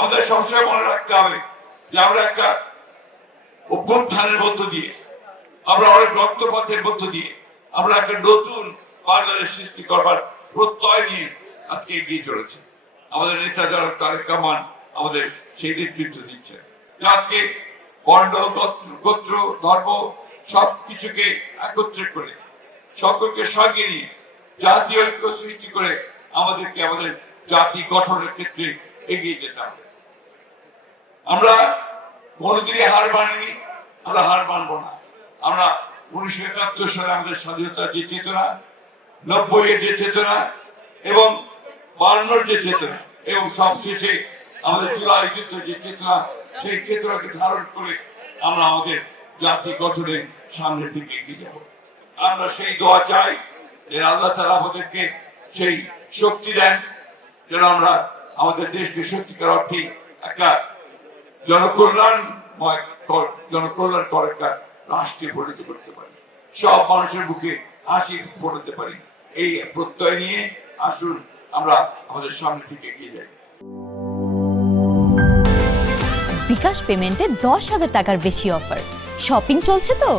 আমাদের সবসময় মনে রাখতে হবে যে আমরা একটা অভ্যুত্থানের মধ্য দিয়ে, আমরা অনেক রক্তপাতের মধ্য দিয়ে আমরা একটা নতুন বাংলাদেশ সৃষ্টি করবার প্রত্যয় নিয়ে আজকে এগিয়ে চলেছে। আমাদের নেতা জনাব তারেক রহমান আমাদের সেই নেতৃত্ব দিচ্ছেন। আজকে বর্ণ, গোত্র, ধর্ম সবকিছুকে একত্রে করে সকলকে সঙ্গে নিয়ে জাতীয় ঐক্য সৃষ্টি করে আমাদেরকে আমাদের জাতি গঠনের ক্ষেত্রে এগিয়ে যেতে হবে। আমরা কোনোদিনই হার মানিনি, আমরা হার মানবো না। আমরা 1971 সালে আমাদের স্বাধীনতার যে চেতনা, 90-এর যে চেতনা এবং 52-র যে চেতনা এবং সবশেষে আমাদের জুলাই যুদ্ধের যে চেতনা, সেই চেতনাকে ধারণ করে আমরা আমাদের জাতি গঠনে সামনের দিকে এগিয়ে যাব। আমরা সেই দোয়া চাই যে আল্লাহ তাআলা আমাদেরকে সেই শক্তি দেন যেন আমরা আমাদের দেশকে সত্যিকার অর্থে একটা জনকল্যাণকর একটা রাষ্ট্রে পরিণত করতে পারি, সব মানুষের মুখে হাসি ফোটাতে পারি। এই প্রত্যয় নিয়ে আসুন আমরা আমাদের সামনে থেকে এগিয়ে যাই। বিকাশ পেমেন্টে 10,000 টাকার বেশি অফার, শপিং চলছে তো।